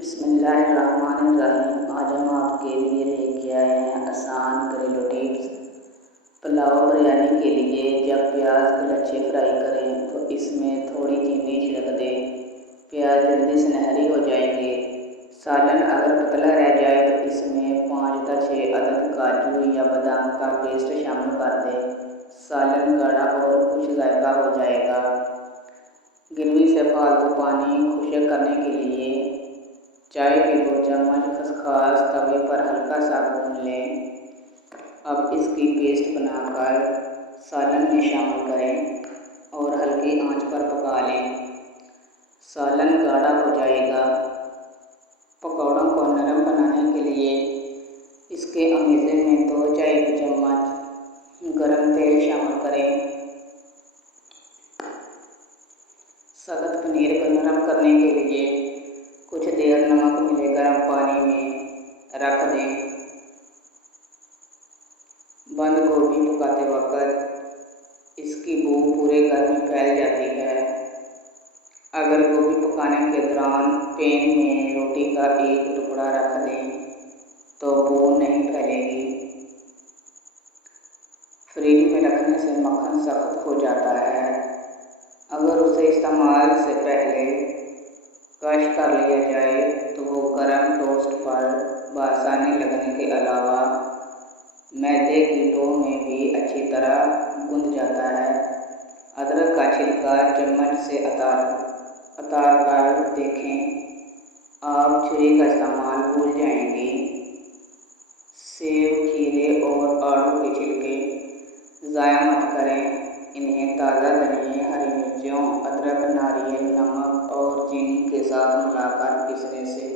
بسم اللہ الرحمن الرحیم۔ آج ہم آپ کے لیے لے کے آئے ہیں آسان گھریلو ٹپس پلاؤ بریانی کے لیے۔ جب پیاز کلچے فرائی کریں تو اس میں تھوڑی چینی چھڑک دیں، پیاز جلدی سنہری ہو جائیں گے۔ سالن اگر پتلا رہ جائے تو اس میں 5 تا 6 عدد کاجو یا بادام کا پیسٹ شامل کر دیں، سالن گاڑھا اور خوش ذائقہ ہو جائے گا۔ گروی سے فالتو پانی خشک کرنے کے لیے چائے کے 2 چمچ خسخاس توے پر ہلکا سا بھون لیں۔ اب اس کی پیسٹ بنا کر سالن میں شامل کریں اور ہلکی آنچ پر پکا لیں۔ سالن گاڑھا ہو جائے گا۔ پکوڑوں کو نرم بنانے کے لیے اس کے امیزے میں 2 چائے کے چمچ گرم تیل شامل کریں۔ سخت پنیر کو نرم کرنے کے لیے کچھ دیر نمک ملے گرم پانی میں رکھ دیں۔ بند گوبھی پکاتے وقت اس کی بو پورے گھر میں پھیل جاتی ہے۔ اگر گوبھی پکانے کے دوران پین میں روٹی کا ایک ٹکڑا رکھ دیں تو بو نہیں پھیلے گی۔ فریج میں رکھنے سے مکھن سخت ہو جاتا ہے۔ اگر اسے استعمال سے پہلے کش کر لیا جائے تو وہ گرم ٹوسٹ پر بآسانی لگنے کے علاوہ میدے کی ڈو میں بھی اچھی طرح گند جاتا ہے۔ ادرک کا چھلکا چمچ سے اتار کر دیکھیں، آپ چھری کا استعمال بھول جائیں گے۔ سیب، کھیرے اور آڑو کے چھلکے ضائع مت کریں، انہیں تازہ دھنیا، ہری مرچوں، ادرک، ناریل، نمک اور چینی کے ساتھ ملا کر پیسنے سے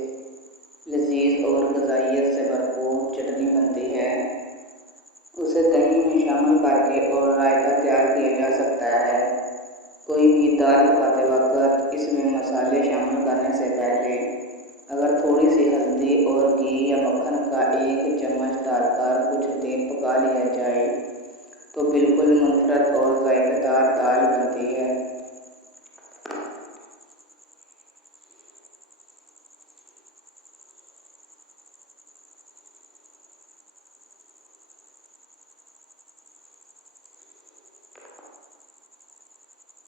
لذیذ اور غذائیت سے بھرپور چٹنی بنتی ہے۔ اسے دہی میں شامل کر کے اور رائتہ تیار کیا جا سکتا ہے۔ کوئی بھی دال پکاتے وقت اس میں مسالے شامل کرنے سے پہلے اگر تھوڑی سی ہلدی اور گھی یا مکھن کا 1 چمچ ڈال کر کچھ دیر پکا لیا جائے تو بالکل منفرد اور ذائقہ دار دال بنتی ہے۔